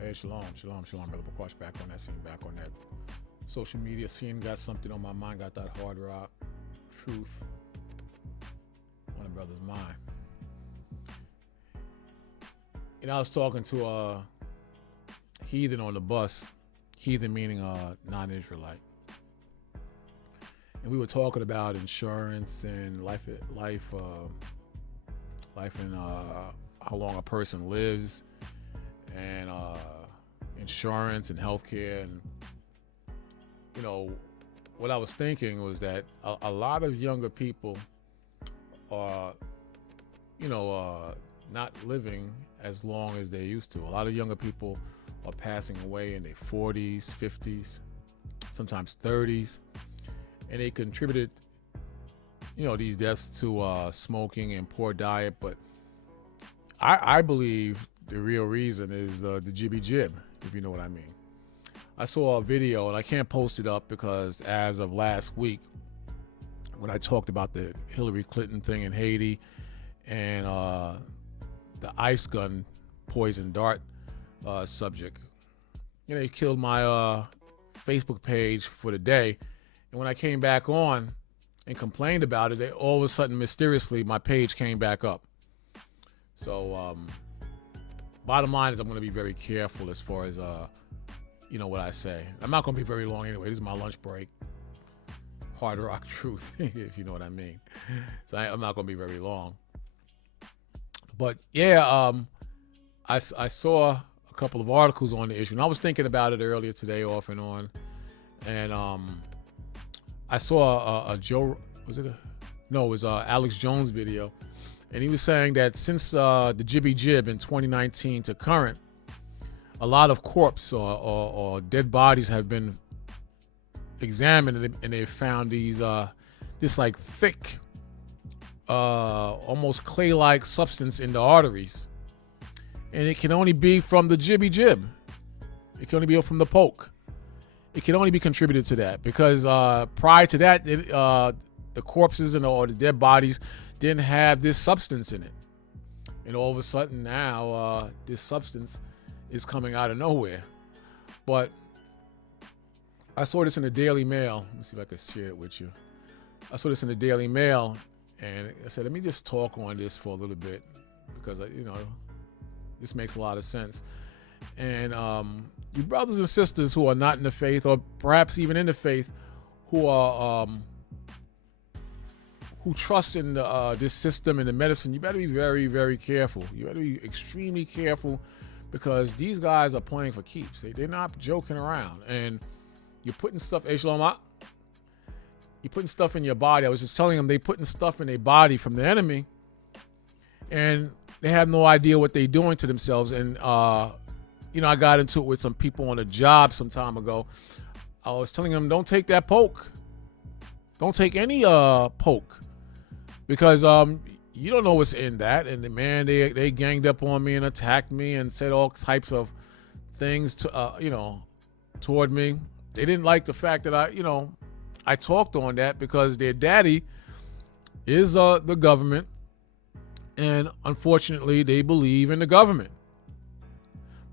Hey, shalom, shalom, shalom, brother Bakwash, back on that scene, back on that social media scene. Got something on my mind, got that hard rock truth on the brother's mind. You know, I was talking to a heathen on the bus, heathen meaning non-Israelite. And we were talking about insurance and life and how long a person lives, and insurance and healthcare. And you know, what I was thinking was that a lot of younger people are, not living as long as they used to. A lot of younger people are passing away in their 40s, 50s, sometimes 30s, and they contributed, these deaths to smoking and poor diet. But I believe the real reason is the jibby jib, if you know what I mean. I saw a video, and I can't post it up because as of last week, when I talked about the Hillary Clinton thing in Haiti and the ice gun poison dart subject, they killed my Facebook page for the day. And when I came back on and complained about it, all of a sudden, mysteriously, my page came back up. So, bottom line is I'm going to be very careful as far as, what I say. I'm not going to be very long anyway. This is my lunch break. Hard rock truth, if you know what I mean. So I'm not going to be very long. But, yeah, I saw a couple of articles on the issue. And I was thinking about it earlier today off and on. And I saw it was Alex Jones video. And he was saying that since the jibby jib in 2019 to current, a lot of corpse or dead bodies have been examined, and they found this like thick, almost clay-like substance in the arteries. And it can only be from the jibby jib. It can only be from the poke. It can only be contributed to that because prior to that, the corpses or the dead bodies didn't have this substance in it. And all of a sudden now, this substance is coming out of nowhere. But I saw this in the Daily Mail. Let me see if I can share it with you. I saw this in the Daily Mail, and I said, let me just talk on this for a little bit because, this makes a lot of sense. And you brothers and sisters who are not in the faith, or perhaps even in the faith, who are who trust in this system and the medicine, you better be very, very careful. You better be extremely careful because these guys are playing for keeps. They're not joking around. And you're putting stuff, you're putting stuff in your body. I was just telling them they putting stuff in their body from the enemy, and they have no idea what they're doing to themselves. And, I got into it with some people on a job some time ago. I was telling them, don't take that poke. Don't take any poke because you don't know what's in that. And man, they ganged up on me and attacked me and said all types of things to toward me. They didn't like the fact that I talked on that because their daddy is the government, and unfortunately they believe in the government.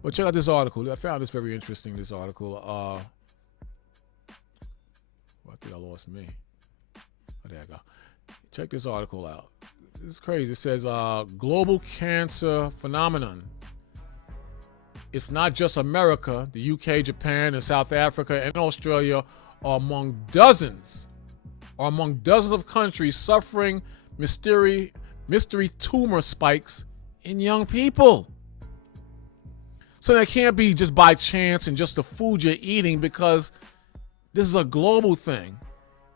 But check out this article. I found this very interesting, this article. I think I lost me. Oh, there I go. Check this article out. This is crazy. It says, global cancer phenomenon. It's not just America. The UK, Japan, and South Africa and Australia are among dozens of countries suffering mystery tumor spikes in young people. So that can't be just by chance and just the food you're eating, because this is a global thing.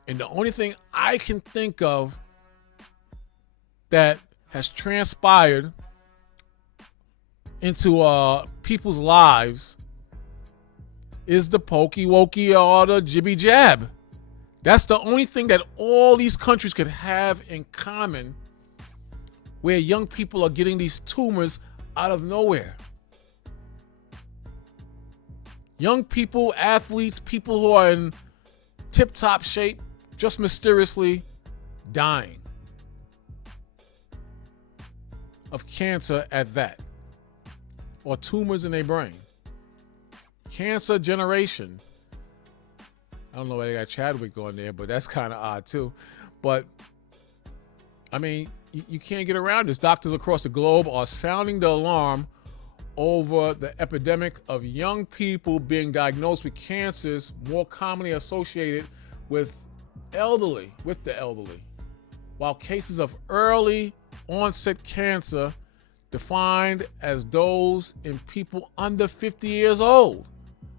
And the only thing I can think of that has transpired into people's lives is the pokey wokey or the jibby jab. That's the only thing that all these countries could have in common, where young people are getting these tumors out of nowhere. Young people, athletes, people who are in tip-top shape, just mysteriously dying of cancer at that, or tumors in their brain. Cancer generation. I don't know why they got Chadwick on there, but that's kind of odd too. But I mean, you can't get around this. Doctors across the globe are sounding the alarm over the epidemic of young people being diagnosed with cancers more commonly associated with the elderly, while cases of early onset cancer, defined as those in people under 50 years old,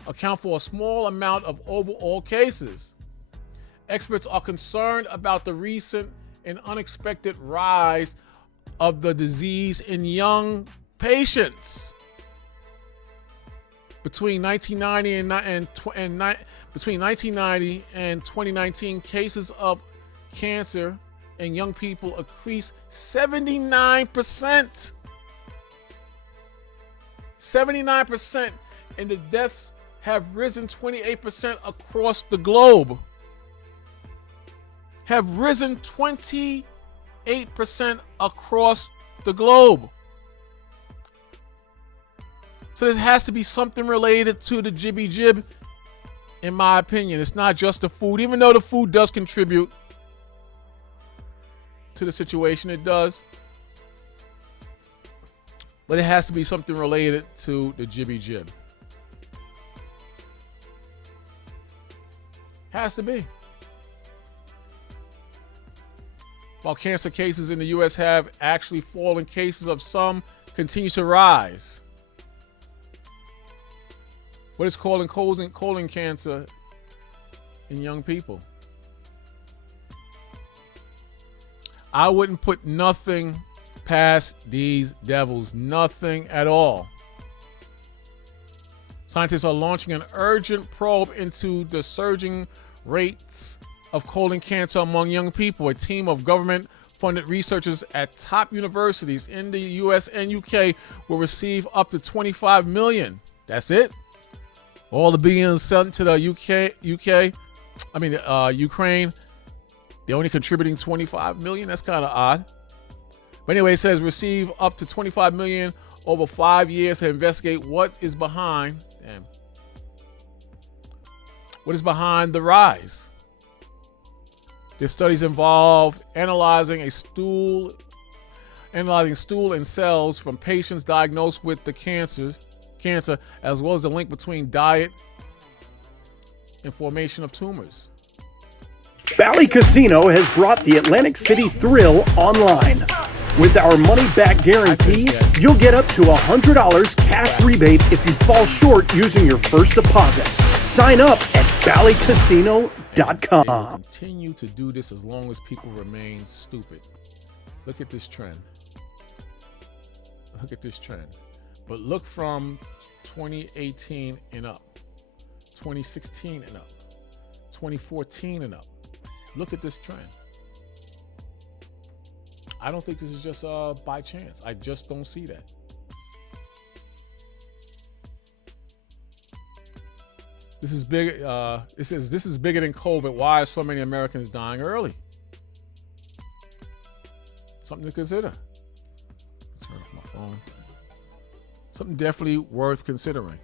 account for a small amount of overall cases. Experts are concerned about the recent and unexpected rise of the disease in young patients. Between 1990 and 2019, cases of cancer in young people increased 79%. 79%, and the deaths have risen 28% across the globe. Have risen 28% across the globe. So there has to be something related to the jibby jib, in my opinion. It's not just the food, even though the food does contribute to the situation, it does. But it has to be something related to the jibby jib. Has to be. While cancer cases in the U.S. have actually fallen, cases of some continue to rise. What is colon cancer in young people? I wouldn't put nothing past these devils, nothing at all. Scientists are launching an urgent probe into the surging rates of colon cancer among young people. A team of government-funded researchers at top universities in the US and UK will receive up to $25 million. That's it. All the billions sent to the Ukraine, they're only contributing $25 million. That's kind of odd. But anyway, it says receive up to $25 million over 5 years to investigate what is behind the rise. Their studies involve analyzing stool and cells from patients diagnosed with the cancer, as well as the link between diet and formation of tumors. Bally Casino has brought the Atlantic City Thrill online. With our money-back guarantee, you'll get up to $100 cash rebate if you fall short using your first deposit. Sign up at ballycasino.com. Continue to do this as long as people remain stupid. Look at this trend. But look from 2018 and up, 2016 and up, 2014 and up. Look at this trend. I don't think this is just by chance. I just don't see that. This is big. It says this is bigger than COVID. Why are so many Americans dying early? Something to consider. Let's turn off my phone. Something definitely worth considering.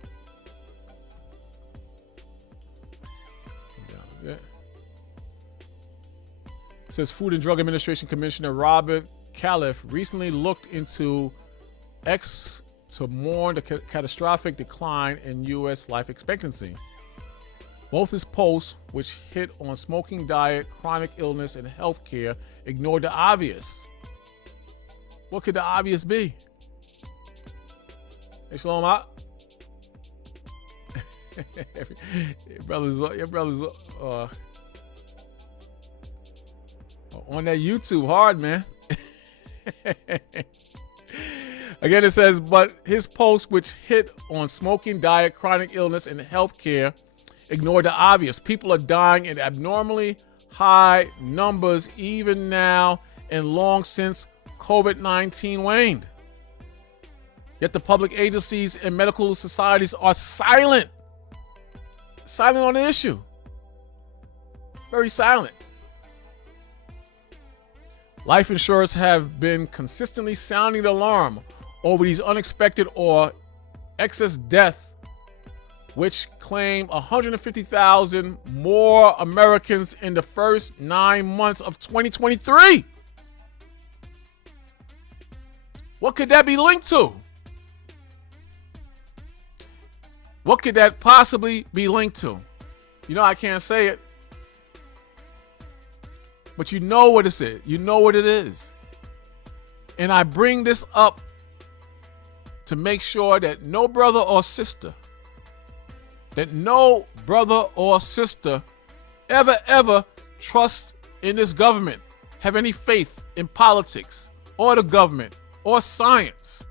Yeah. It says Food and Drug Administration Commissioner Robert Califf recently looked into X to mourn the catastrophic decline in U.S. life expectancy. Both his posts, which hit on smoking, diet, chronic illness, and healthcare, ignored the obvious. What could the obvious be? Hey, Shalom out. Your brother's on that YouTube hard, man. Again, it says, but his post, which hit on smoking, diet, chronic illness, and healthcare, ignored the obvious. People are dying in abnormally high numbers, even now and long since COVID-19 waned. Yet the public agencies and medical societies are silent on the issue. Very silent. Life insurers have been consistently sounding the alarm over these unexpected or excess deaths which claimed 150,000 more Americans in the first 9 months of 2023. What could that be linked to? What could that possibly be linked to? You know, I can't say it, but you know what it is. You know what it is. And I bring this up to make sure that no brother or sister ever trust in this government, have any faith in politics or the government or science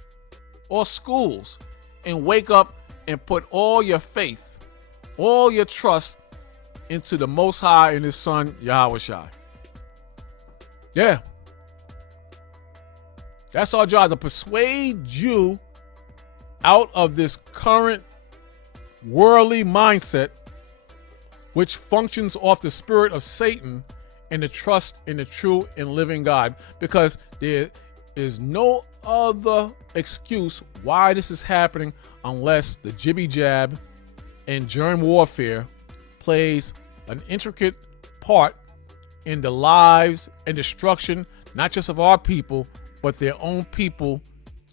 or schools, and wake up and put all your faith, all your trust into the Most High and His Son, Yahweh Shai. Yeah. That's our job, to persuade you out of this current worldly mindset, which functions off the spirit of Satan, and to trust in the true and living God, because there is no other excuse why this is happening unless the jibby jab and germ warfare plays an intricate part in the lives and destruction, not just of our people, but their own people,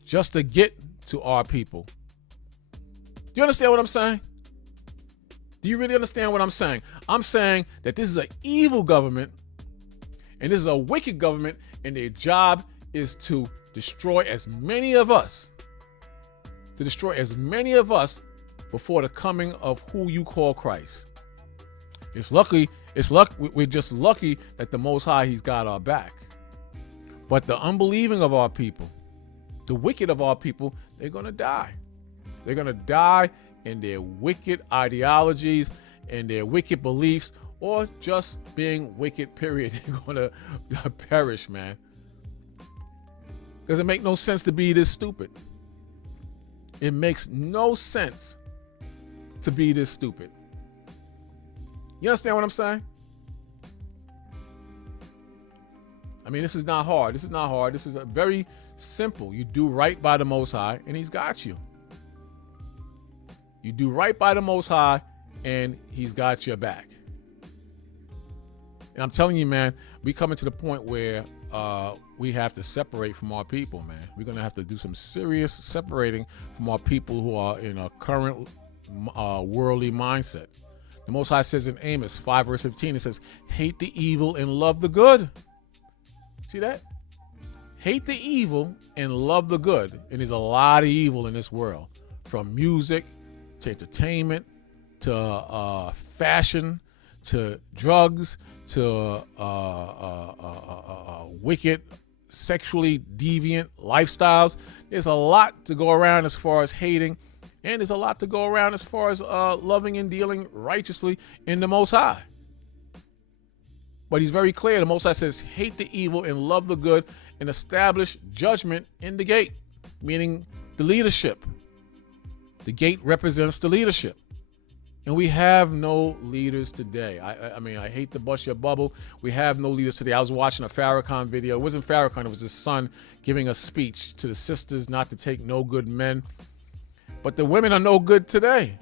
just to get to our people. Do you understand what I'm saying? Do you really understand what I'm saying? I'm saying that this is an evil government, and this is a wicked government, and their job is to destroy as many of us, before the coming of who you call Christ. We're just lucky that the Most High, He's got our back. But the unbelieving of our people, the wicked of our people, they're going to die. They're going to die in their wicked ideologies and their wicked beliefs, or just being wicked, period. They're going to perish, man. Because it makes no sense to be this stupid. It makes no sense to be this stupid. You understand what I'm saying? I mean, this is not hard. This is a very simple. You do right by the Most High, and He's got you. You do right by the Most High, and He's got your back. And I'm telling you, man, we coming to the point where we have to separate from our people, man. We're going to have to do some serious separating from our people who are in a current worldly mindset. The Most High says in Amos 5 verse 15, it says, hate the evil and love the good. See that? Hate the evil and love the good. And there's a lot of evil in this world, from music to entertainment to fashion to drugs to wicked, sexually deviant lifestyles. There's a lot to go around as far as hating, and there's a lot to go around as far as loving and dealing righteously in the Most High. But He's very clear. The Most High says, hate the evil and love the good, and establish judgment in the gate, meaning the leadership. The gate represents the leadership. And we have no leaders today. I mean, I hate to bust your bubble. We have no leaders today. I was watching a Farrakhan video. It wasn't Farrakhan. It was his son giving a speech to the sisters not to take no good men. But the women are no good today.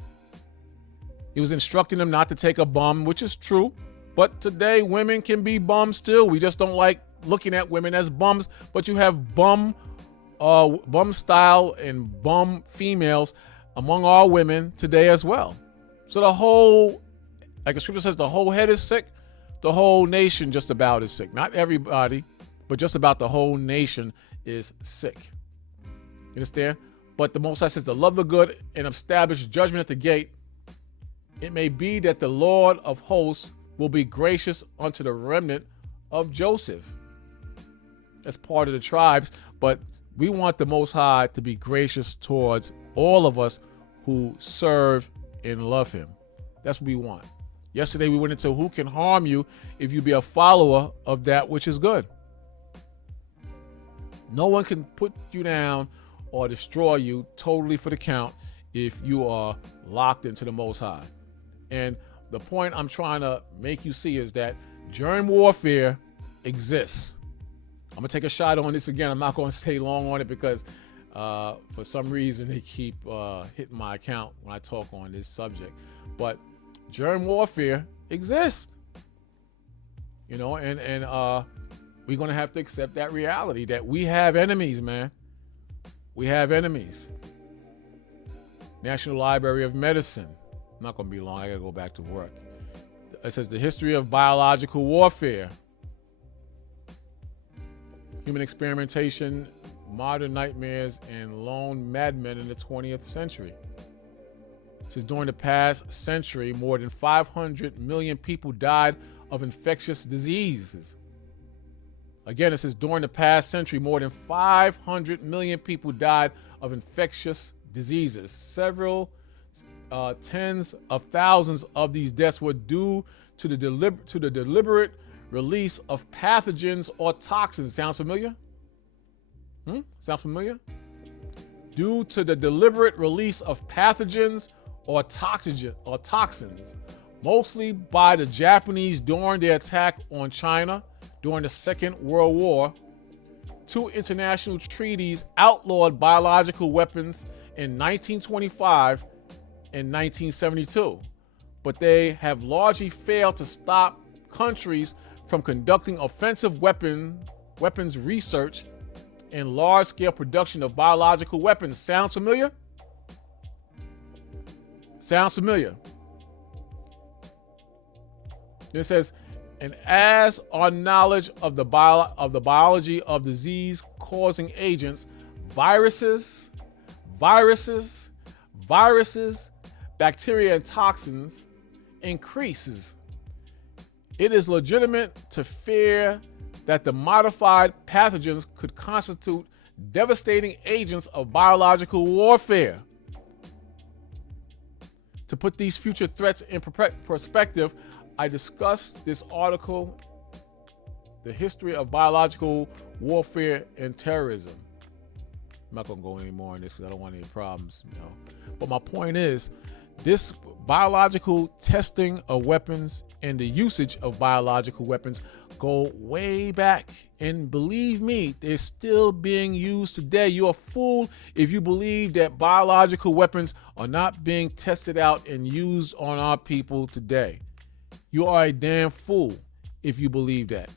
He was instructing them not to take a bum, which is true. But today, women can be bums still. We just don't like looking at women as bums. But you have bum style and bum females among our women today as well. So the whole, like the scripture says, the whole head is sick. The whole nation just about is sick. Not everybody, but just about the whole nation is sick. You understand? But the Most High says to love the good and establish judgment at the gate. It may be that the Lord of hosts will be gracious unto the remnant of Joseph. That's part of the tribes. But we want the Most High to be gracious towards all of us who serve and love Him. That's what we want. Yesterday we went into who can harm you if you be a follower of that which is good. No one can put you down or destroy you totally for the count if you are locked into the Most High. And the point I'm trying to make you see is that germ warfare exists. I'm going to take a shot on this again. I'm not going to stay long on it because For some reason, they keep hitting my account when I talk on this subject. But germ warfare exists, you know, and we're going to have to accept that reality that we have enemies, man. We have enemies. National Library of Medicine. I'm not going to be long. I got to go back to work. It says the history of biological warfare. Human experimentation, modern nightmares, and lone madmen in the 20th century. It says during the past century, more than 500 million people died of infectious diseases. Again, it says during the past century, more than 500 million people died of infectious diseases. Several tens of thousands of these deaths were due to the deliberate release of pathogens or toxins. Sounds familiar? Sound familiar? Due to the deliberate release of pathogens or toxins, mostly by the Japanese during their attack on China during the Second World War. 2 international treaties outlawed biological weapons in 1925 and 1972, but they have largely failed to stop countries from conducting offensive weapons research and large-scale production of biological weapons. Sounds familiar? Sounds familiar. It says, and as our knowledge of the biology of disease-causing agents, viruses, bacteria, and toxins increases, it is legitimate to fear that the modified pathogens could constitute devastating agents of biological warfare. To put these future threats in perspective, I discussed this article, The History of Biological Warfare and Terrorism. I'm not gonna go any more on this because I don't want any problems, you know. But my point is, this biological testing of weapons and the usage of biological weapons go way back. And believe me, they're still being used today. You're a fool if you believe that biological weapons are not being tested out and used on our people today. You are a damn fool if you believe that.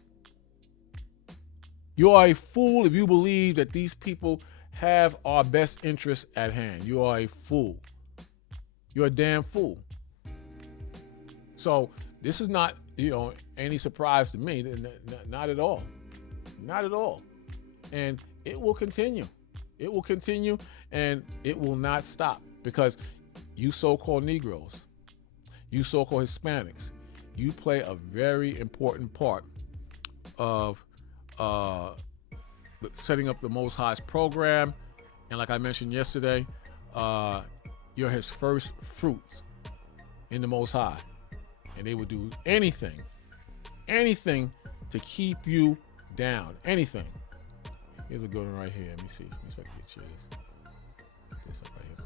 You are a fool if you believe that these people have our best interests at hand. You are a fool. You're a damn fool. So this is not, you know, any surprise to me. Not at all. Not at all. And it will continue. It will continue, and it will not stop, because you so-called Negroes, you so-called Hispanics, you play a very important part of setting up the Most High's program. And like I mentioned yesterday, you're his first fruits in the Most High. And they would do anything to keep you down. Anything. Here's a good one right here. Let me see. Let me see if I can get you this. Get this up right here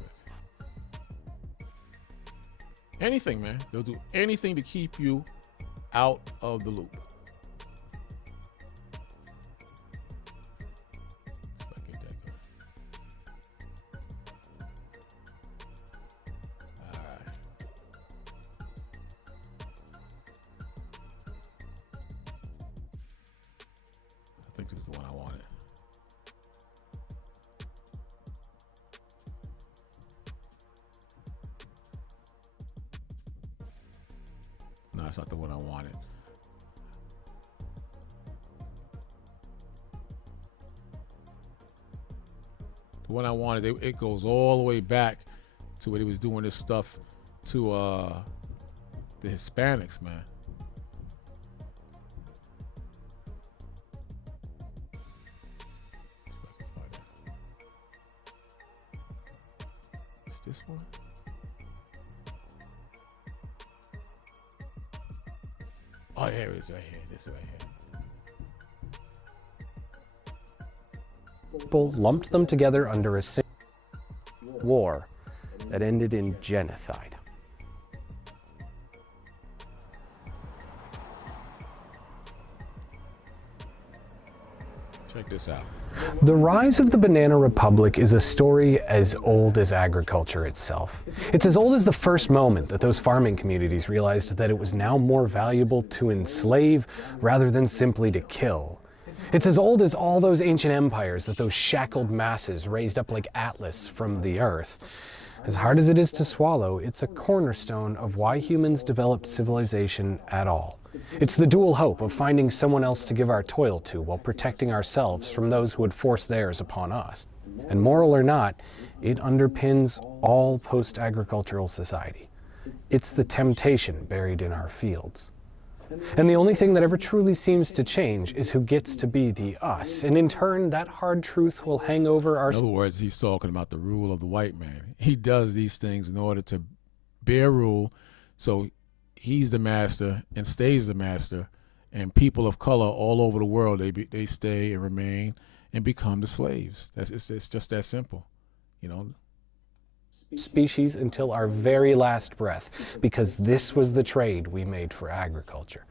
quick. Anything, man. They'll do anything to keep you out of the loop. I think this is the one I wanted. No, it's not the one I wanted. The one I wanted, it goes all the way back to when he was doing this stuff to the Hispanics, man. This one? Oh, here it is right here. This is right here. People lumped them together under a single war that ended in genocide. Check this out. The rise of the Banana Republic is a story as old as agriculture itself. It's as old as the first moment that those farming communities realized that it was now more valuable to enslave rather than simply to kill. It's as old as all those ancient empires that those shackled masses raised up like Atlas from the earth. As hard as it is to swallow, it's a cornerstone of why humans developed civilization at all. It's the dual hope of finding someone else to give our toil to while protecting ourselves from those who would force theirs upon us. And moral or not, it underpins all post-agricultural society. It's the temptation buried in our fields. And the only thing that ever truly seems to change is who gets to be the us. And in turn, that hard truth will hang over our... In other words, he's talking about the rule of the white man. He does these things in order to bear rule, so he's the master and stays the master, and people of color all over the world, they stay and remain and become the slaves. It's just that simple, you know. Species until our very last breath, because this was the trade we made for agriculture.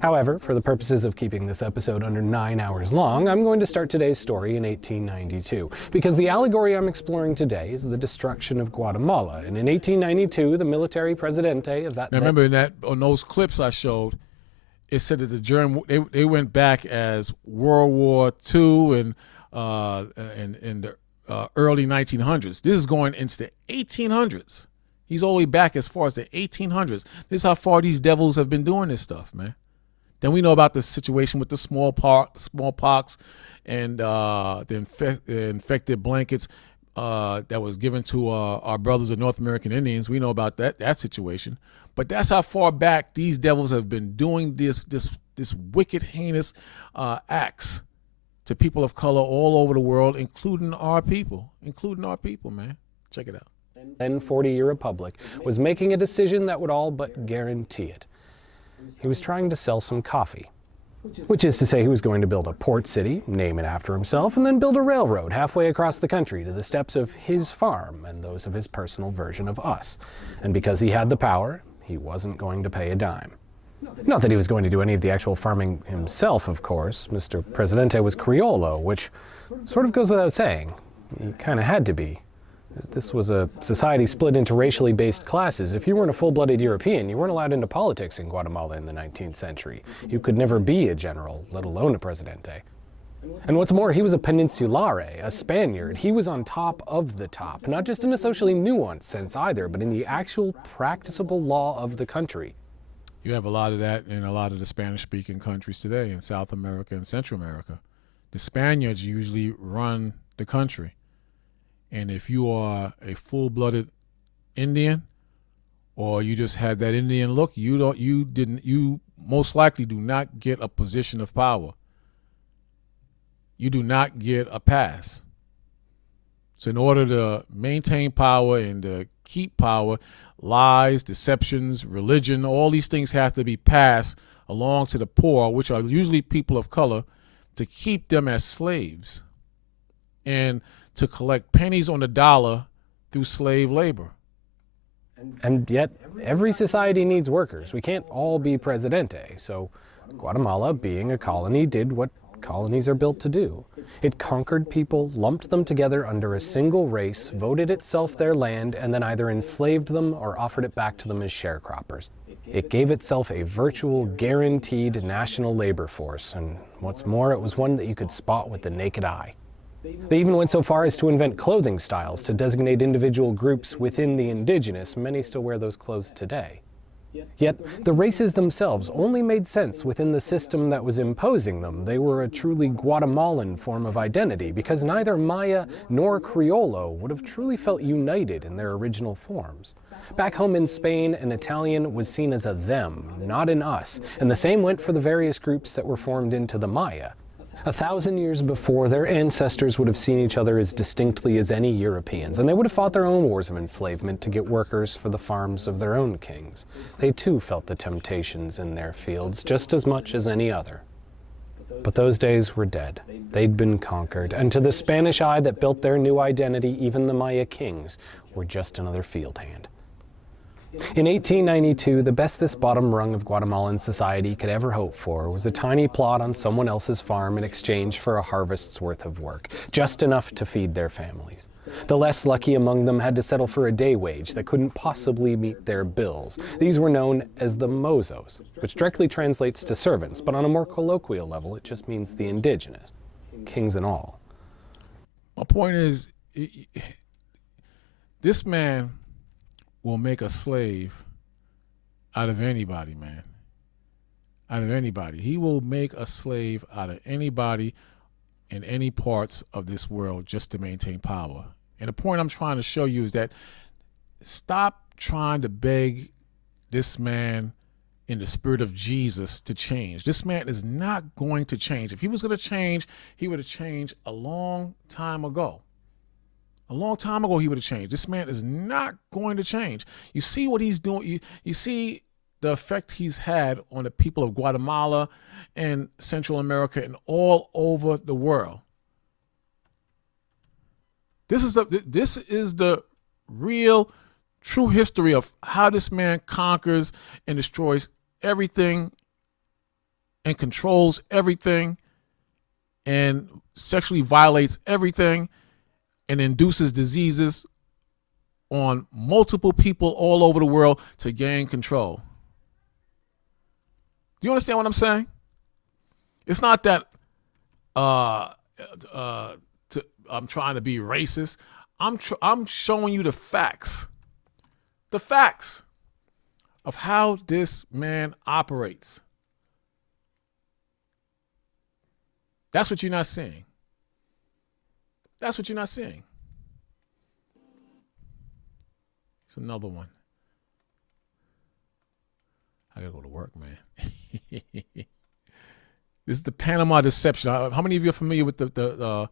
However, for the purposes of keeping this episode under 9 hours long, I'm going to start today's story in 1892, because the allegory I'm exploring today is the destruction of Guatemala. And in 1892, the military presidente of that... Now remember on those clips I showed, it said that the German, they went back as World War II and the early 1900s. This is going into the 1800s. He's all the way back as far as the 1800s. This is how far these devils have been doing this stuff, man. Then we know about the situation with the smallpox and the infected blankets that was given to our brothers, the North American Indians. We know about that situation. But that's how far back these devils have been doing this wicked, heinous acts to people of color all over the world, including our people, man. Check it out. Then 40-year republic was making a decision that would all but guarantee it. He was trying to sell some coffee, which is to say he was going to build a port city, name it after himself, and then build a railroad halfway across the country to the steps of his farm and those of his personal version of us. And because he had the power, he wasn't going to pay a dime. Not that he was going to do any of the actual farming himself, of course. Mr. Presidente was Criollo, which sort of goes without saying. He kind of had to be. This was a society split into racially based classes. If you weren't a full-blooded European, you weren't allowed into politics in Guatemala in the 19th century. You could never be a general, let alone a presidente. And what's more, he was a peninsulare, a Spaniard. He was on top of the top, not just in a socially nuanced sense either, but in the actual practicable law of the country. You have a lot of that in a lot of the Spanish-speaking countries today in South America and Central America. The Spaniards usually run the country. And if you are a full-blooded Indian, or you just had that Indian look, you most likely do not get a position of power. You do not get a pass. So in order to maintain power and to keep power, lies, deceptions, religion, all these things have to be passed along to the poor, which are usually people of color, to keep them as slaves and to collect pennies on the dollar through slave labor. And yet, every society needs workers. We can't all be presidente. So Guatemala, being a colony, did what colonies are built to do. It conquered people, lumped them together under a single race, voted itself their land, and then either enslaved them or offered it back to them as sharecroppers. It gave itself a virtual, guaranteed national labor force, and what's more, it was one that you could spot with the naked eye. They even went so far as to invent clothing styles to designate individual groups within the indigenous. Many still wear those clothes today. Yet, the races themselves only made sense within the system that was imposing them. They were a truly Guatemalan form of identity, because neither Maya nor Criollo would have truly felt united in their original forms. Back home in Spain, an Italian was seen as a them, not an us, and the same went for the various groups that were formed into the Maya. 1,000 years before, their ancestors would have seen each other as distinctly as any Europeans, and they would have fought their own wars of enslavement to get workers for the farms of their own kings. They too felt the temptations in their fields just as much as any other. But those days were dead. They'd been conquered, and to the Spanish eye that built their new identity, even the Maya kings were just another field hand. In 1892, the best this bottom rung of Guatemalan society could ever hope for was a tiny plot on someone else's farm in exchange for a harvest's worth of work, just enough to feed their families. The less lucky among them had to settle for a day wage that couldn't possibly meet their bills. These were known as the mozos, which directly translates to servants, but on a more colloquial level, it just means the indigenous, kings and all. My point is, this man will make a slave out of anybody, man. Out of anybody. He will make a slave out of anybody in any parts of this world just to maintain power. And the point I'm trying to show you is that stop trying to beg this man in the spirit of Jesus to change. This man is not going to change. If he was going to change, he would have changed a long time ago. A long time ago, he would have changed. This man is not going to change. You see what he's doing. You see the effect he's had on the people of Guatemala and Central America and all over the world. This is the real, true history of how this man conquers and destroys everything and controls everything and sexually violates everything and induces diseases on multiple people all over the world to gain control. Do you understand what I'm saying? It's not that I'm trying to be racist. I'm showing you the facts of how this man operates. That's what you're not seeing. That's what you're not seeing. It's another one. I gotta go to work, man. This is the Panama Deception. How many of you are familiar with the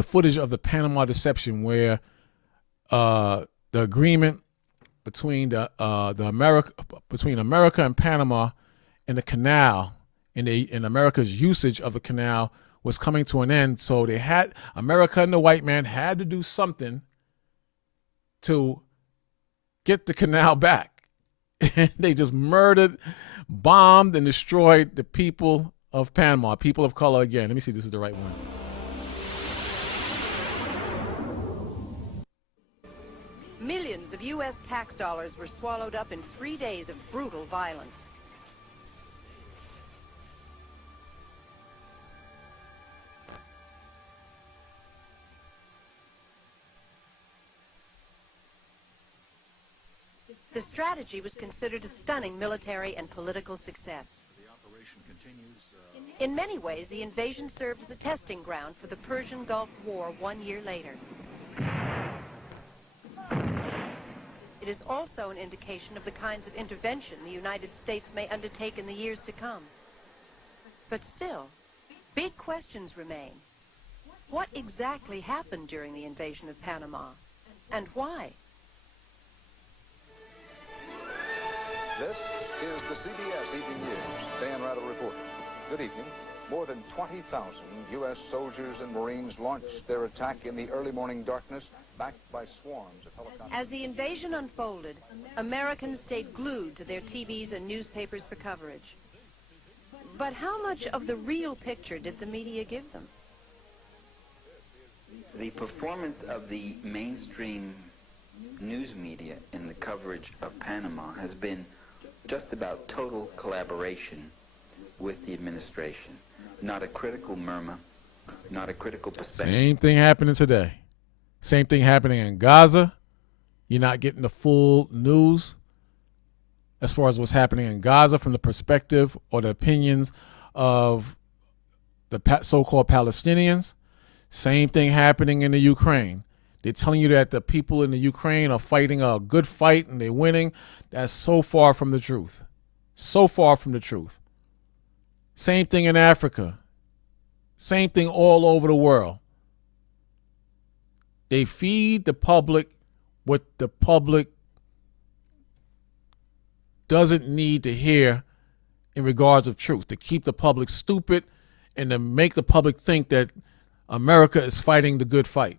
footage of the Panama Deception, where the agreement between between America and Panama and the canal and America's usage of the canal was coming to an end. So America and the white man had to do something to get the canal back. And they just murdered, bombed, and destroyed the people of Panama, people of color again. Let me see if this is the right one. Millions of U.S. tax dollars were swallowed up in 3 days of brutal violence. The strategy was considered a stunning military and political success. In many ways, the invasion served as a testing ground for the Persian Gulf War 1 year later. It is also an indication of the kinds of intervention the United States may undertake in the years to come. But still, big questions remain. What exactly happened during the invasion of Panama, and why? This is the CBS Evening News. Dan Rattle reporting. Good evening. More than 20,000 U.S. soldiers and Marines launched their attack in the early morning darkness, backed by swarms of helicopters. As the invasion unfolded, Americans stayed glued to their TVs and newspapers for coverage. But how much of the real picture did the media give them? The performance of the mainstream news media in the coverage of Panama has been just about total collaboration with the administration. Not a critical murmur, not a critical perspective. Same thing happening today. Same thing happening in Gaza. You're not getting the full news as far as what's happening in Gaza from the perspective or the opinions of the so-called Palestinians. Same thing happening in the Ukraine. They're telling you that the people in the Ukraine are fighting a good fight and they're winning. That's so far from the truth. So far from the truth. Same thing in Africa. Same thing all over the world. They feed the public what the public doesn't need to hear in regards of truth, to keep the public stupid and to make the public think that America is fighting the good fight.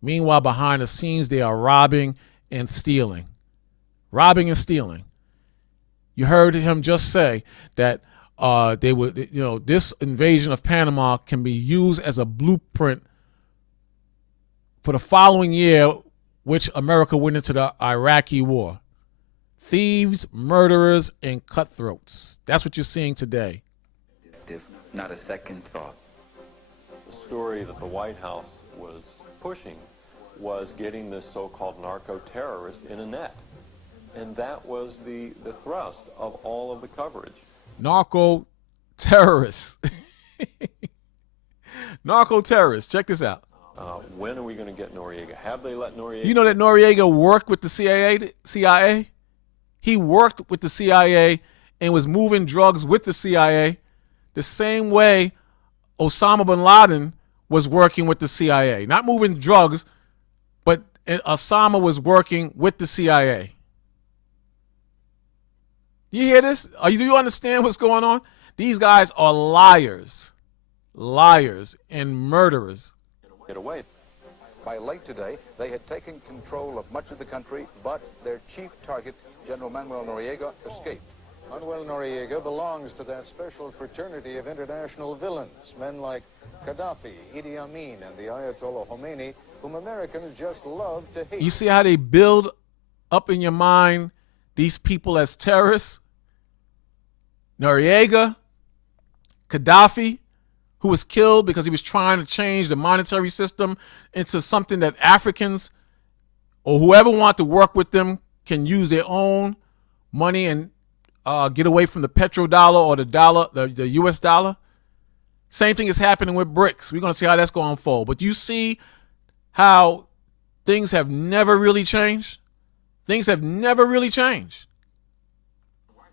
Meanwhile, behind the scenes, they are robbing and stealing. robbing and stealing. You heard him just say that they would, this invasion of Panama can be used as a blueprint for the following year, which America went into the Iraqi war. Thieves, murderers, and cutthroats. That's what you're seeing today. Not a second thought. The story that the White House was pushing was getting this so-called narco-terrorist in a net. And that was the thrust of all of the coverage. Narco-terrorists. Narco-terrorists. Check this out. When are we going to get Noriega? Have they let Noriega? You know that Noriega worked with the CIA? He worked with the CIA and was moving drugs with the CIA the same way Osama bin Laden was working with the CIA. Not moving drugs, but Osama was working with the CIA. You hear this? Do you understand what's going on? These guys are liars and murderers. Get away. By late today, they had taken control of much of the country, but their chief target, General Manuel Noriega, escaped. Manuel Noriega belongs to that special fraternity of international villains, men like Gaddafi, Idi Amin, and the Ayatollah Khomeini, whom Americans just love to hate. You see how they build up in your mind these people as terrorists? Noriega, Gaddafi, who was killed because he was trying to change the monetary system into something that Africans or whoever want to work with them can use their own money and get away from the petrodollar or the US dollar. Same thing is happening with BRICS. We're going to see how that's going to unfold. But you see how things have never really changed? Things have never really changed.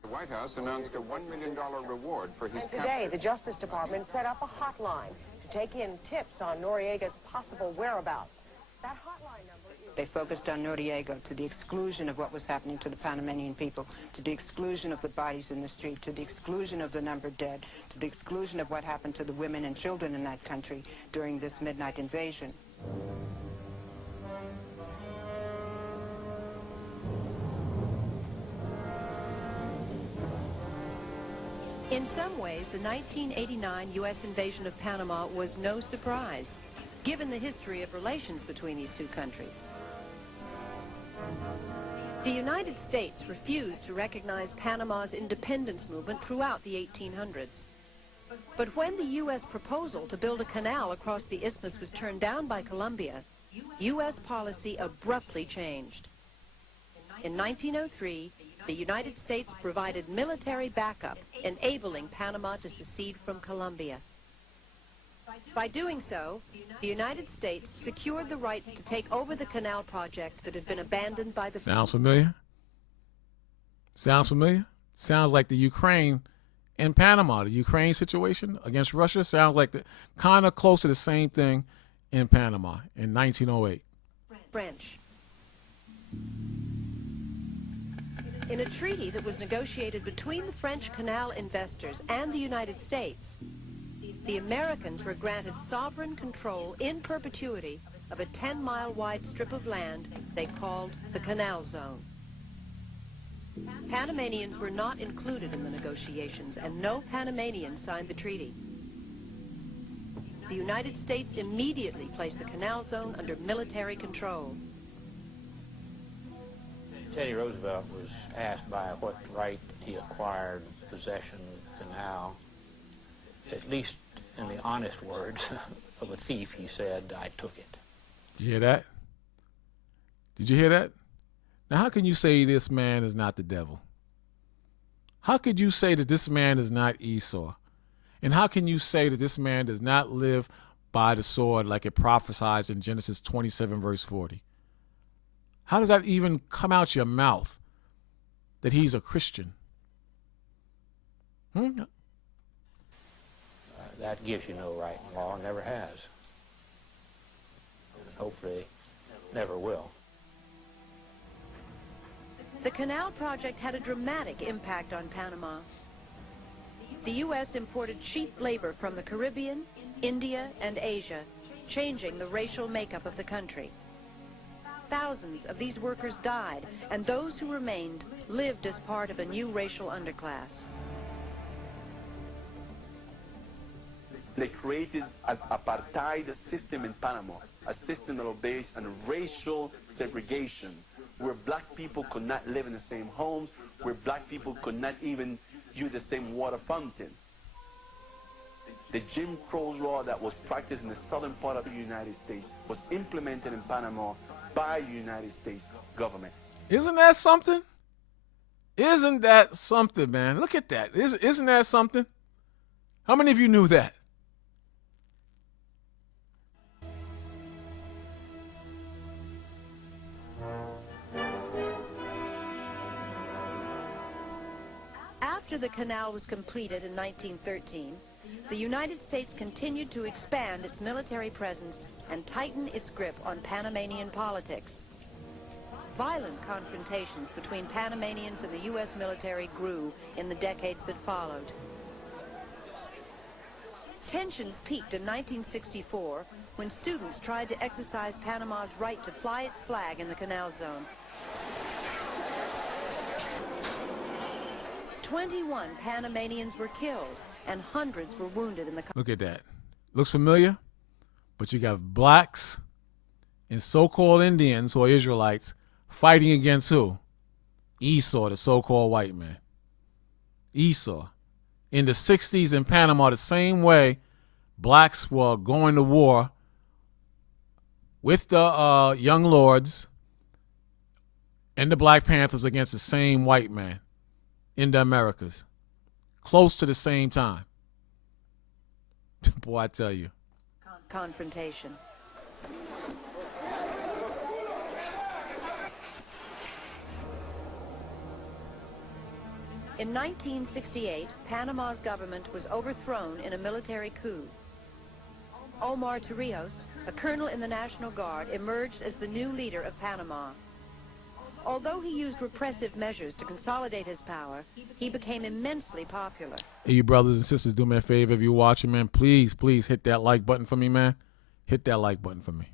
The White House announced a $1 million reward for his capture. Today, the Justice Department set up a hotline to take in tips on Noriega's possible whereabouts. That hotline number is... They focused on Noriega to the exclusion of what was happening to the Panamanian people, to the exclusion of the bodies in the street, to the exclusion of the number dead, to the exclusion of what happened to the women and children in that country during this midnight invasion. In some ways, the 1989 U.S. invasion of Panama was no surprise, given the history of relations between these two countries. The United States refused to recognize Panama's independence movement throughout the 1800s. But when the U.S. proposal to build a canal across the isthmus was turned down by Colombia, U.S. policy abruptly changed. In 1903, the United States provided military backup, enabling Panama to secede from Colombia. By doing so, the United States secured the rights to take over the canal project that had been abandoned by the... Sounds familiar? Sounds familiar? Sounds like the Ukraine and Panama, the Ukraine situation against Russia. Sounds like the kind of close to the same thing in Panama in 1908. French. In a treaty that was negotiated between the French canal investors and the United States, the Americans were granted sovereign control in perpetuity of a 10-mile wide strip of land they called the Canal Zone. Panamanians were not included in the negotiations, and no Panamanian signed the treaty. The United States immediately placed the Canal Zone under military control. Teddy Roosevelt was asked by what right he acquired possession of the canal. At least in the honest words of a thief, he said, "I took it." Did you hear that? Did you hear that? Now, how can you say this man is not the devil? How could you say that this man is not Esau? And how can you say that this man does not live by the sword like it prophesies in Genesis 27, verse 40? How does that even come out your mouth that he's a Christian? That gives you no right in law, never has. And hopefully never will. The canal project had a dramatic impact on Panama. The U.S. imported cheap labor from the Caribbean, India, and Asia, changing the racial makeup of the country. Thousands of these workers died, and those who remained lived as part of a new racial underclass. They created an apartheid system in Panama, a system that was based on racial segregation, where black people could not live in the same homes, where black people could not even use the same water fountain. The Jim Crow law that was practiced in the southern part of the United States was implemented in Panama by the United States government. Isn't that something? Isn't that something, man? Look at that. Isn't that something? How many of you knew that? After the canal was completed in 1913, the United States continued to expand its military presence and tighten its grip on Panamanian politics. Violent confrontations between Panamanians and the U.S. military grew in the decades that followed. Tensions peaked in 1964 when students tried to exercise Panama's right to fly its flag in the canal zone. 21 Panamanians were killed and hundreds were wounded in the... Look at that. Looks familiar? But you got blacks and so-called Indians, who are Israelites, fighting against who? Esau, the so-called white man. Esau. In the 60s in Panama, the same way blacks were going to war with the young lords and the Black Panthers against the same white man in the Americas. Close to the same time. Boy, I tell you. Confrontation. In 1968, Panama's government was overthrown in a military coup. Omar Torrijos, a colonel in the National Guard, emerged as the new leader of Panama. Although he used repressive measures to consolidate his power, he became immensely popular. Hey, you brothers and sisters, do me a favor if you're watching, man. Please, please hit that like button for me, man. Hit that like button for me.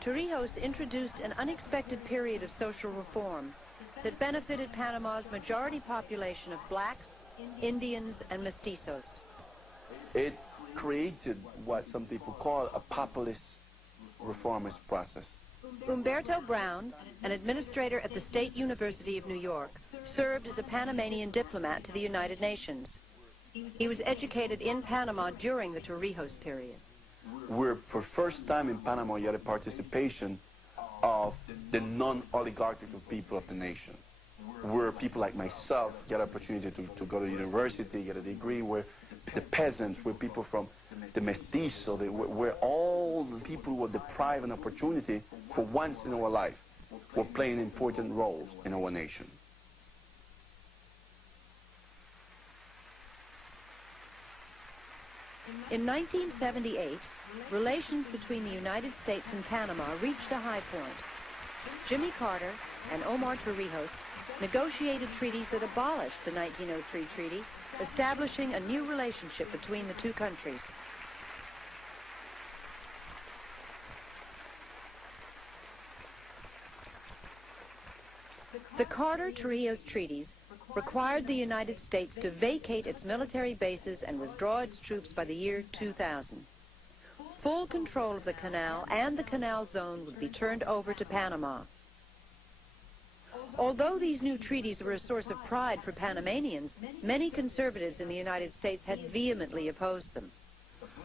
Torrijos introduced an unexpected period of social reform that benefited Panama's majority population of blacks, Indians, and mestizos. It created what some people call a populist reformist process. Humberto Brown, an administrator at the State University of New York, served as a Panamanian diplomat to the United Nations. He was educated in Panama during the Torrijos period. For the first time in Panama, you had a participation of the non-oligarchical people of the nation, where people like myself get an opportunity to go to university, get a degree, where the peasants, where people from the mestizo, where all the people who were deprived an opportunity for once in our life were playing important roles in our nation. In 1978, relations between the United States and Panama reached a high point. Jimmy Carter and Omar Torrijos negotiated treaties that abolished the 1903 treaty, establishing a new relationship between the two countries. The Carter-Torrijos treaties required the United States to vacate its military bases and withdraw its troops by the year 2000. Full control of the canal and the canal zone would be turned over to Panama. Although these new treaties were a source of pride for Panamanians, many conservatives in the United States had vehemently opposed them.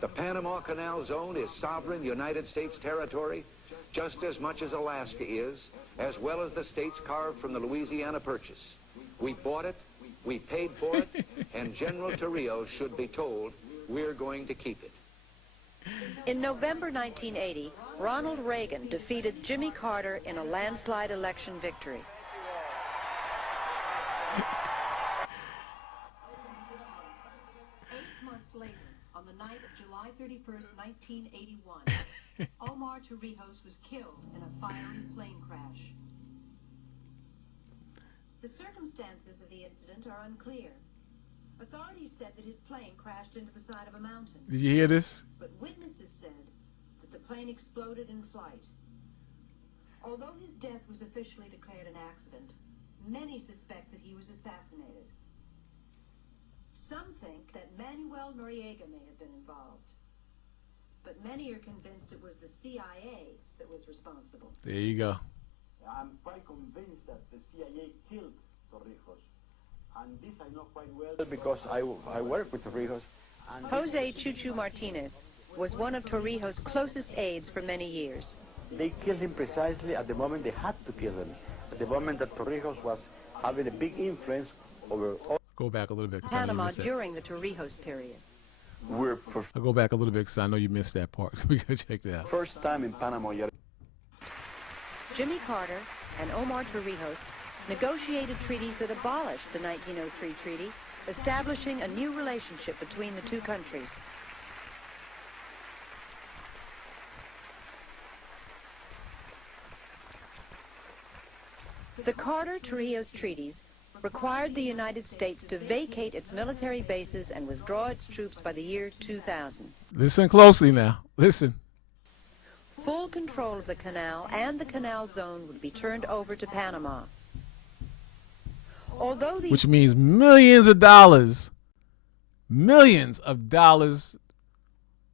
The Panama Canal Zone is sovereign United States territory, just as much as Alaska is, as well as the states carved from the Louisiana Purchase. We bought it, we paid for it, and General Torrijos should be told we're going to keep it. In November 1980, Ronald Reagan defeated Jimmy Carter in a landslide election victory. Later, on the night of July 31st, 1981, Omar Torrijos was killed in a fiery plane crash. The circumstances of the incident are unclear. Authorities said that his plane crashed into the side of a mountain. Did you hear this? But witnesses said that the plane exploded in flight. Although his death was officially declared an accident, many suspect that he was assassinated. Some think that Manuel Noriega may have been involved, but many are convinced it was the CIA that was responsible. There you go. I'm quite convinced that the CIA killed Torrijos. And this I know quite well because I work with Torrijos. Jose Chuchu Martinez was one of Torrijos' closest aides for many years. They killed him precisely at the moment they had to kill him. At the moment that Torrijos was having a big influence over all. Go back a little bit. Panama during the Torrijos period. I'll go back a little bit because I know you missed that part. We gotta check that out. First time in Panama. Jimmy Carter and Omar Torrijos negotiated treaties that abolished the 1903 treaty, establishing a new relationship between the two countries. The Carter-Torrijos treaties required the United States to vacate its military bases and withdraw its troops by the year 2000. Listen closely now. Listen. Full control of the canal and the canal zone would be turned over to Panama. Although which means millions of dollars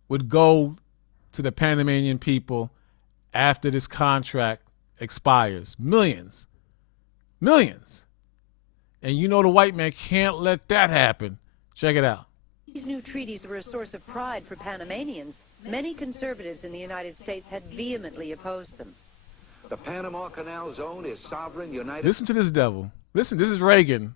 would go to the Panamanian people after this contract expires. Millions. And you know the white man can't let that happen. Check it out. These new treaties were a source of pride for Panamanians. Many conservatives in the United States had vehemently opposed them. The Panama Canal Zone is sovereign United Listen to this devil. Listen, this is Reagan.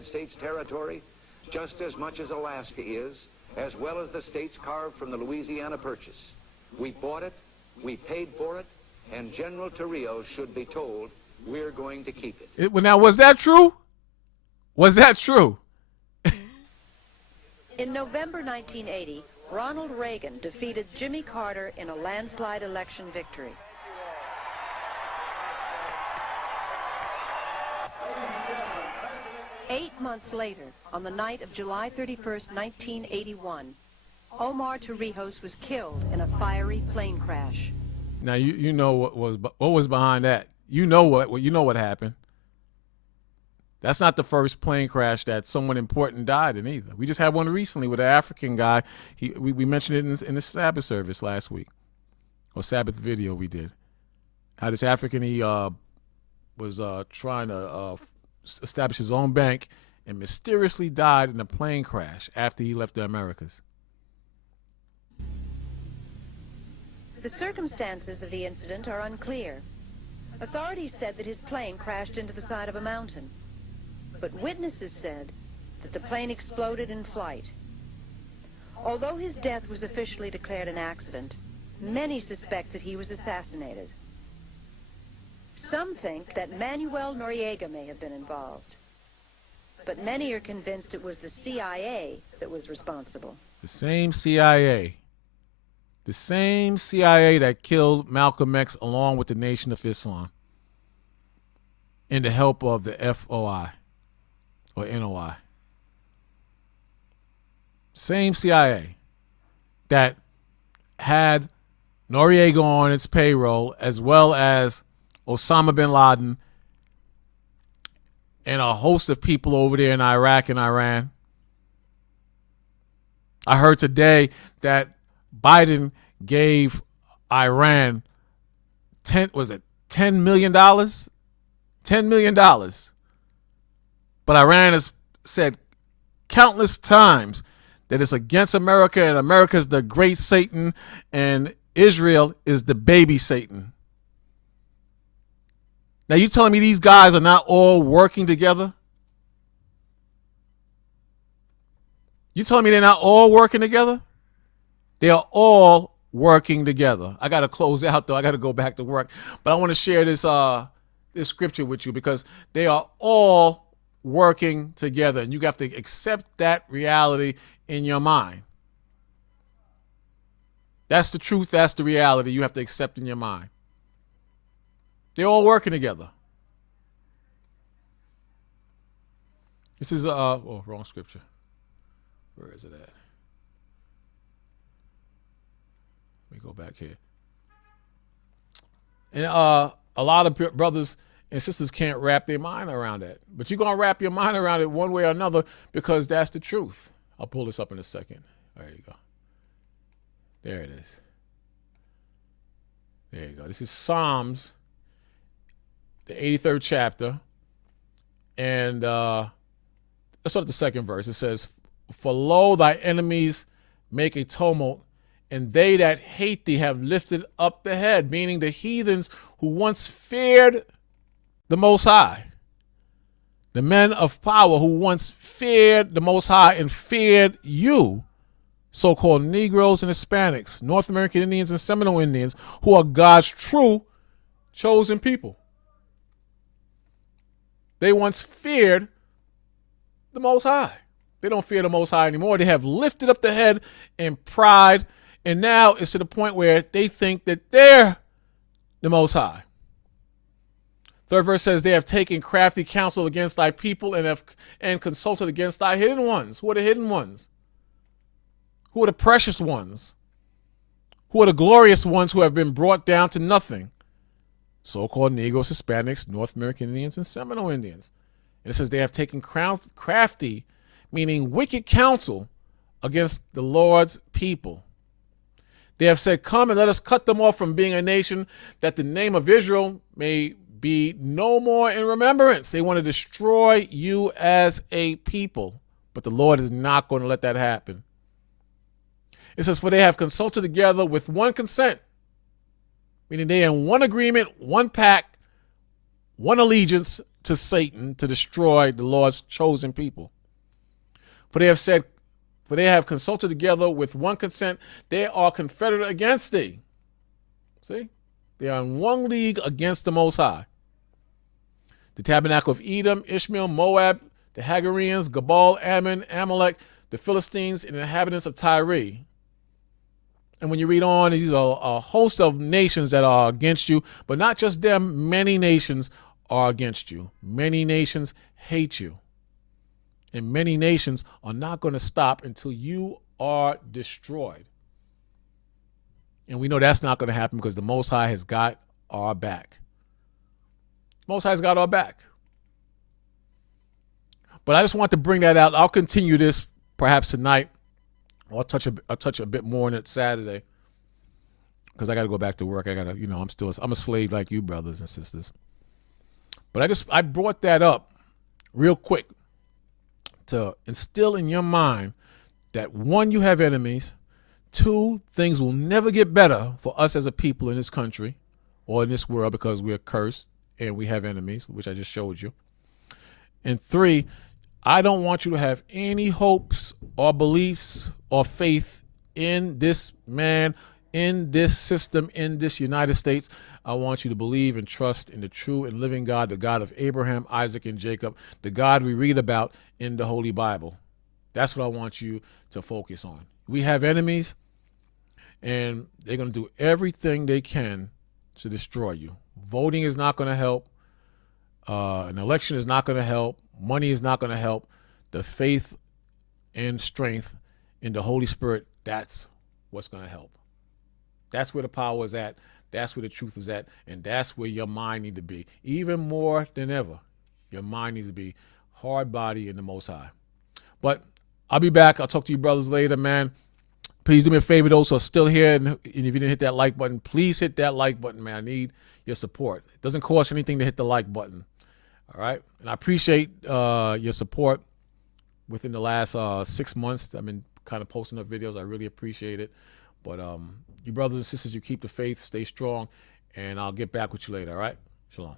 States territory, just as much as Alaska is, as well as the states carved from the Louisiana Purchase. We bought it, we paid for it, and General Torrijos should be told we're going to keep it. Now, was that true? Was that true? In November 1980, Ronald Reagan defeated Jimmy Carter in a landslide election victory. Eight months later, on the night of July 31st, 1981, Omar Torrijos was killed in a fiery plane crash. Now you know what was behind that. You know what happened. That's not the first plane crash that someone important died in either. We just had one recently with an African guy. We mentioned it in the Sabbath service last week, or Sabbath video we did. How this African, he was trying to establish his own bank and mysteriously died in a plane crash after he left the Americas. The circumstances of the incident are unclear. Authorities said that his plane crashed into the side of a mountain, but witnesses said that the plane exploded in flight. Although his death was officially declared an accident, many suspect that he was assassinated. Some think that Manuel Noriega may have been involved, but many are convinced it was the CIA that was responsible. The same CIA. The same CIA that killed Malcolm X along with the Nation of Islam in the help of the FOI or NOI. Same CIA that had Noriega on its payroll, as well as Osama bin Laden and a host of people over there in Iraq and Iran. I heard today that Biden gave Iran $10 million? $10 million. But Iran has said countless times that it's against America and America is the great Satan and Israel is the baby Satan. Now you telling me these guys are not all working together? You telling me they're not all working together? They are all working together. I got to close out, though. I got to go back to work. But I want to share this scripture with you because they are all working together. And you have to accept that reality in your mind. That's the truth. That's the reality you have to accept in your mind. They're all working together. This is, wrong scripture. Where is it at? Let me go back here. And a lot of brothers and sisters can't wrap their mind around that. But you're going to wrap your mind around it one way or another because that's the truth. I'll pull this up in a second. There you go. There it is. There you go. This is Psalms, the 83rd chapter. And let's start at the second verse. It says, "For lo, thy enemies make a tumult, and they that hate thee have lifted up the head," meaning the heathens who once feared the Most High. The men of power who once feared the Most High and feared you, so-called Negroes and Hispanics, North American Indians and Seminole Indians, who are God's true chosen people. They once feared the Most High. They don't fear the Most High anymore. They have lifted up the head in pride, and now it's to the point where they think that they're the Most High. Third verse says, "They have taken crafty counsel against thy people and consulted against thy hidden ones." Who are the hidden ones? Who are the precious ones? Who are the glorious ones who have been brought down to nothing? So-called Negroes, Hispanics, North American Indians, and Seminole Indians. And it says they have taken crafty, meaning wicked counsel against the Lord's people. They have said, "Come and let us cut them off from being a nation, that the name of Israel may be no more in remembrance." They want to destroy you as a people, but the Lord is not going to let that happen. It says, "For they have consulted together with one consent," meaning they are in one agreement, one pact, one allegiance to Satan to destroy the Lord's chosen people. For they have consulted together with one consent, they are confederate against thee. See? They are in one league against the Most High. The tabernacle of Edom, Ishmael, Moab, the Hagareans, Gabal, Ammon, Amalek, the Philistines, and the inhabitants of Tyre. And when you read on, these are a host of nations that are against you, but not just them, many nations are against you. Many nations hate you. And many nations are not going to stop until you are destroyed. And we know that's not going to happen because the Most High has got our back. Most High's got our back. But I just want to bring that out. I'll continue this perhaps tonight. I'll touch a bit more on it Saturday because I got to go back to work. I'm a slave like you, brothers and sisters. But I brought that up real quick to instill in your mind that, one, you have enemies. Two, things will never get better for us as a people in this country or in this world because we are cursed and we have enemies, which I just showed you. And three, I don't want you to have any hopes or beliefs or faith in this man, in this system, in this United States. I want you to believe and trust in the true and living God, the God of Abraham, Isaac, and Jacob, the God we read about in the Holy Bible. That's what I want you to focus on. We have enemies, and they're going to do everything they can to destroy you. Voting is not going to help. An election is not going to help. Money is not going to help. The faith and strength in the Holy Spirit, that's what's going to help. That's where the power is at. That's where the truth is at. And that's where your mind needs to be. Even more than ever, your mind needs to be hard body in the Most High. But I'll be back. I'll talk to you brothers later, man. Please do me a favor, those who are still here, and if you didn't hit that like button, please hit that like button, man. I need your support. It doesn't cost anything to hit the like button. All right? And I appreciate your support within the last 6 months. I've been kind of posting up videos. I really appreciate it. But you brothers and sisters, you keep the faith, stay strong, and I'll get back with you later, all right? Shalom.